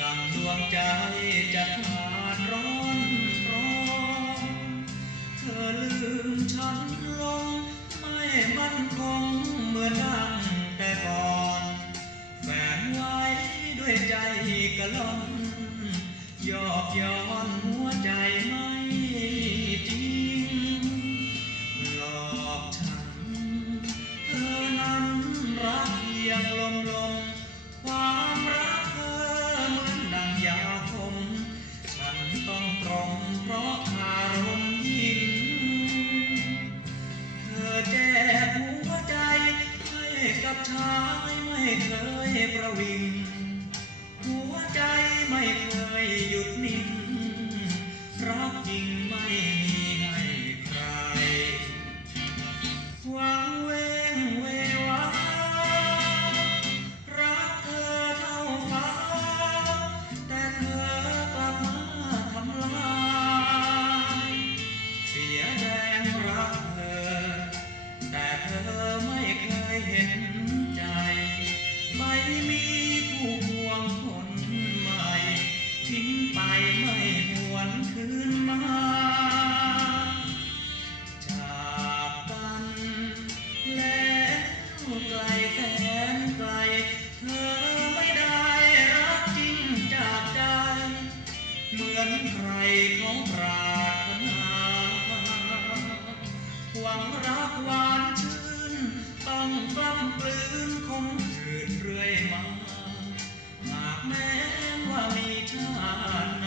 ดังดวงใจจะขาดร้อนร้อนเธอลืมฉันลง ไม่มั่นคงเหมือนดังแต่ก่อนแฝงไว้ด้วยใจกระล่อนยอกย้อนหัวใจไม่จ ชายไม่เคยประวิง ใครเขาปรารถนา หวังรักหวานชื่น ต้องกล้มปืนคงเกิดเรื่อยมา หากแม้ว่ามีชาติ